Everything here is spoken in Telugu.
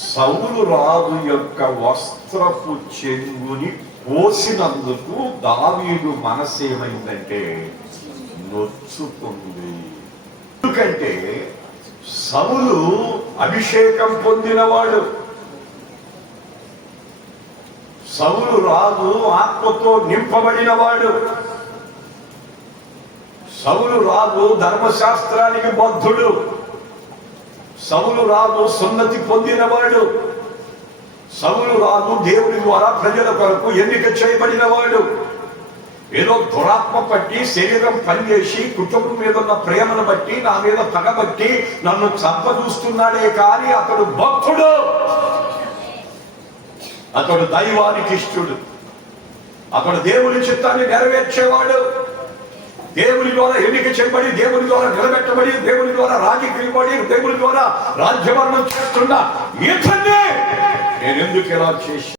సౌలు రాజు యొక్క వస్త్రపు చెంగుని కోసినందుకు దావీదు మనసు ఏమైందంటే నొచ్చుకుంది. ఎందుకంటే సౌలు అభిషేకం పొందినవాడు, సౌలు రాజు ఆత్మతో నింపబడినవాడు, సౌలు రాజు ధర్మశాస్త్రానికి బద్ధుడు, సౌలు రాజు సున్నతి పొందినవాడు, సౌలు రాజు దేవుని ద్వారా ప్రజల కొరకు ఎన్నిక చేయబడినవాడు. ఏదో దురాత్మ పట్టి శరీరం పనిచేసి కుటుంబం మీద ఉన్న ప్రేమను బట్టి నా మీద పగబట్టి నన్ను చంపదూస్తున్నాడే కానీ అతడు భక్తుడు, అతడు దైవానికి ఇష్టడు, అతడు దేవుని చిత్తాన్ని నెరవేర్చేవాడు, దేవుని ద్వారా ఎన్నిక చేయబడి దేవుని ద్వారా నిలబెట్టబడి దేవుని ద్వారా రాజకీయబడి దేవుని ద్వారా రాజ్యవర్ణం చేస్తున్నా ఇతన్నే నేను ఎందుకు ఇలా చేసి